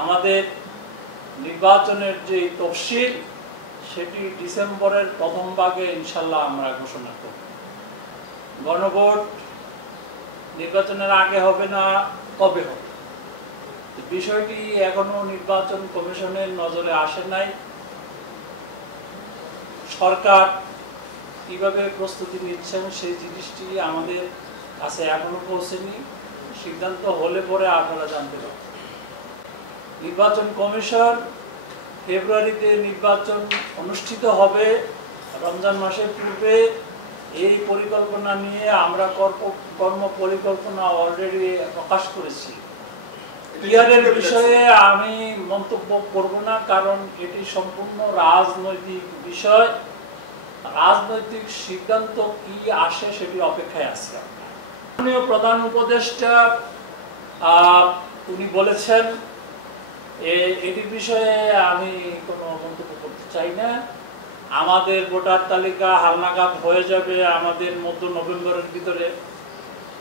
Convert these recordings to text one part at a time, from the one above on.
আমাদের নির্বাচনের যে তফসিল সেটি ডিসেম্বরের প্রথম ভাগে ইনশাল্লাহ আমরা ঘোষণা করব। গণভোট নির্বাচনের আগে হবে না কবে হবে বিষয়টি এখনো নির্বাচন কমিশনের নজরে আসে নাই। সরকার কিভাবে প্রস্তুতি নিচ্ছেন সেই জিনিসটি আমাদের কাছে এখনো পৌঁছেনি। সিদ্ধান্ত হলে পরে আপনারা জানতে পারবেন। নির্বাচন কমিশন ফেব্রুয়ারিতে নির্বাচন অনুষ্ঠিত হবে, রমজান মাসের পূর্বে এই পরিকল্পনা নিয়ে আমরা কর্ম পরিকল্পনা অলরেডি প্রকাশ করেছি। ইয়ারের বিষয়ে আমি মন্তব্য করব না, কারণ এটি সম্পূর্ণ রাজনৈতিক বিষয়। রাজনৈতিক সিদ্ধান্ত কি আসে সেটি অপেক্ষায় আছে। মাননীয় প্রধান উপদেষ্টা উনি বলেছেন, এটির বিষয়ে আমি কোনো মন্তব্য করতে চাই না। আমাদের ভোটার তালিকা হালনাগাদ হয়ে যাবে আমাদের মধ্য নভেম্বরের ভিতরে।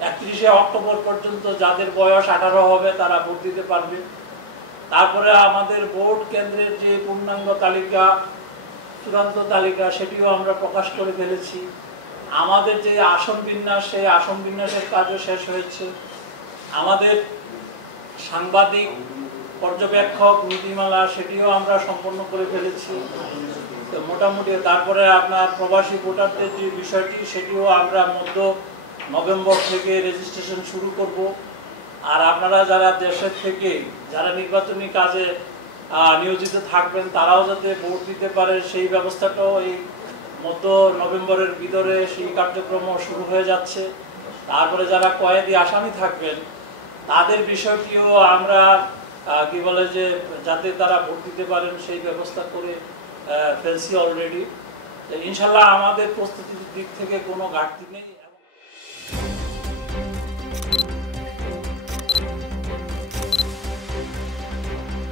31শে অক্টোবর পর্যন্ত যাদের বয়স 18 হবে তারা ভোট দিতে পারবে। তারপরে আমাদের ভোট কেন্দ্রের যে পূর্ণাঙ্গ তালিকা, চূড়ান্ত তালিকা, সেটিও আমরা প্রকাশ করে ফেলেছি। আমাদের যে আসন বিন্যাস, সেই আসন বিন্যাসের কাজও শেষ হয়েছে। আমাদের সাংবাদিক পর্যবেক্ষক নীতিমালা সেটিও আমরা সম্পন্ন করে ফেলেছি। তো মোটামুটি তারপরে আপনার প্রবাসী ভোটারদের যে বিষয়টি সেটিও আমরা মধ্য নভেম্বর থেকে রেজিস্ট্রেশন শুরু করব। আর আপনারা যারা দেশের থেকে যারা নির্বাচনী কাজে নিয়োজিত থাকবেন তারাও যাতে ভোট দিতে পারে সেই ব্যবস্থাটাও এই মধ্য নভেম্বরের ভিতরে সেই কার্যক্রম শুরু হয়ে যাচ্ছে। তারপরে যারা কয়েদি আসামি থাকবেন তাদের বিষয়টিও আমরা কি বলে যে যাতে তারা ভোট দিতে পারেন সেই ব্যবস্থা করে ফেলছি অলরেডি। ইনশাল্লাহ আমাদের প্রস্তুতির দিক থেকে কোনো ঘাটতি নেই।